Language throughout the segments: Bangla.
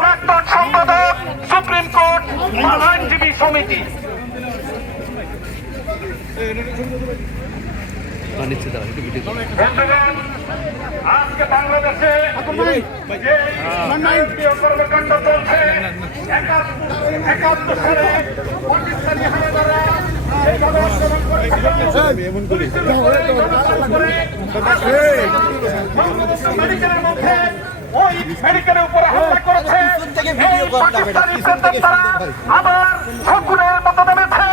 প্রাক্তন সম্পাদক সুপ্রিম কোর্ট আইনজীবী সমিতি। আজকে বাংলাদেশে কর্মকাণ্ড চলছে, 71 সালে পাকিস্তানি হানাদাররা মেডিকেলের মধ্যে ওই মেডিকেলের উপর হামলা করেছে। পাকিস্তানি তারা আবার শকুনের মতো নেমেছে।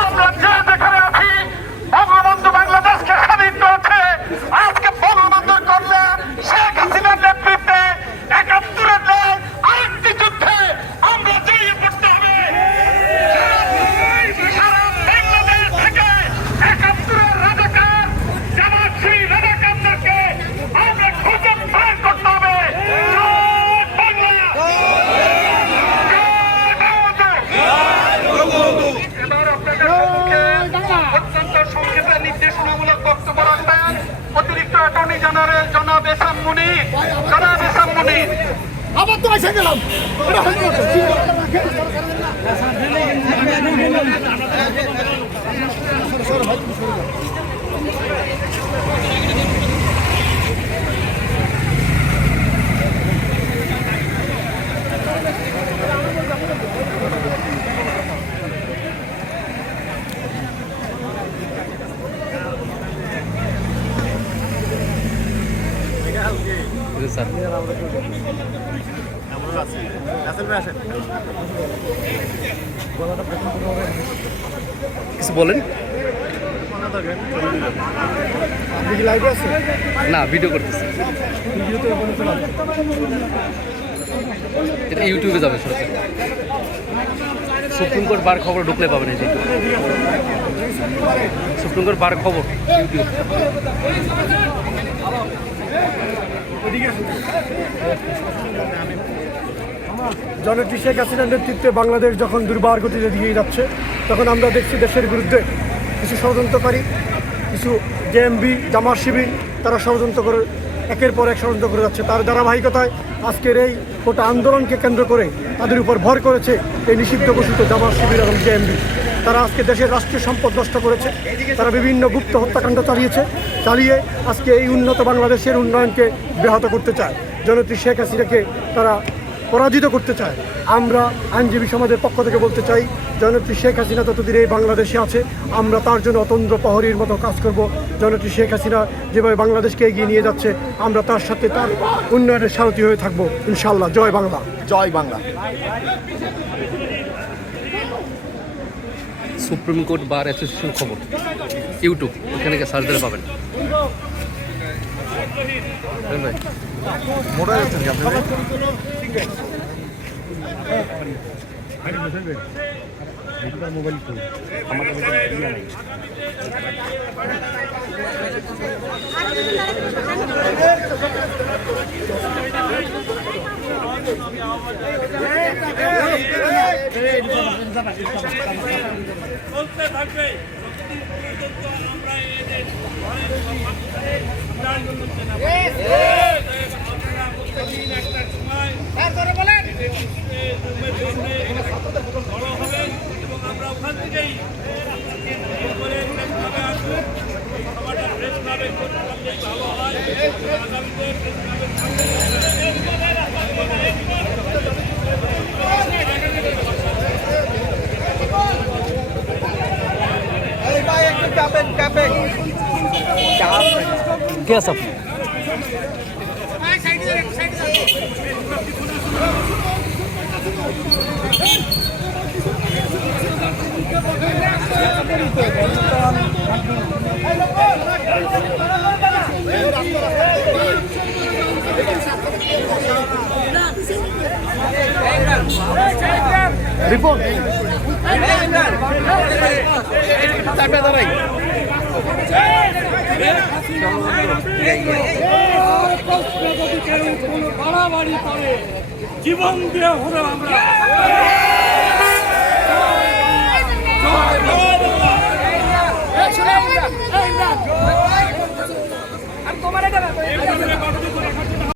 আমরা যে যেখানে আছি বঙ্গবন্ধু বাংলাদেশকে স্বাধীন করেছে। আজকে বঙ্গবন্ধুর কন্যা শেখ হাসিনার নেতৃত্বে 71-এর ন্যায় আরেকটি যুদ্ধে আমরা জয়ী করতে হবে। সারা বাংলাদেশ থেকে 71-এর রাজাকার জামাত শিবির রাজাকারদেরকে আমরা খুঁজে বের করতে হবে। এবার আপনাদের সম্মুখে অত্যন্ত সংক্ষেপে নির্দেশনামূলক বক্তব্য রাখবেন অতিরিক্ত অ্যাটর্নি জেনারেল জনাব এহসান মুনির। আবার তো এসে গেলাম। কিছু বলেন না, ভিডিও করতেছি, এটা ইউটিউবে যাবে। সুপ্রিম কোর্ট বার খবর ঢুকলে পাবেন। এই যে সুপ্রিম কোর্ট বার খবর ইউটিউব। জননেত্রী শেখ হাসিনার নেতৃত্বে বাংলাদেশ যখন দুর্বার গতিতে এগিয়ে যাচ্ছে, তখন আমরা দেখছি দেশের বিরুদ্ধে কিছু ষড়যন্ত্রকারী, কিছু জেএমবি জামাত শিবির তারা ষড়যন্ত্র করে একের পর এক ষড়যন্ত্র করে যাচ্ছে। তার ধারাবাহিকতায় আজকের এই গোটা আন্দোলনকে কেন্দ্র করে তাদের উপর ভর করেছে এই নিষিদ্ধ ঘোষিত জামাত শিবির এবং জেএমবি। তারা আজকে দেশের রাষ্ট্রীয় সম্পদ নষ্ট করেছে। তারা বিভিন্ন গুপ্ত হত্যাকাণ্ড চালিয়ে আজকে এই উন্নত বাংলাদেশের উন্নয়নকে ব্যাহত করতে চায়। জননেত্রী শেখ হাসিনাকে তারা পরাজিত করতে চায়। আমরা আইনজীবী সমাজের পক্ষ থেকে বলতে চাই, জননেত্রী শেখ হাসিনা ততদিন এই বাংলাদেশে আছে, আমরা তার জন্য অতন্দ্র প্রহরীর মতো কাজ করব। জননেত্রী শেখ হাসিনা যেভাবে বাংলাদেশকে এগিয়ে নিয়ে যাচ্ছে, আমরা তার সাথে তার উন্নয়নের সারথি হয়ে থাকবো ইনশাআল্লাহ। জয় বাংলা, জয় Bangla. Supreme court bar association খবর ইউটিউব, এখানে সার্চ দিলে পাবেন। মোটা যাচ্ছেন কি আপনারা? মোবাইল চলতে থাকবে। আমরা ওখান থেকেই ভালো হয়। গ্যাস আপ রিপোর্ট জীবন দিয়ে হলো আমরা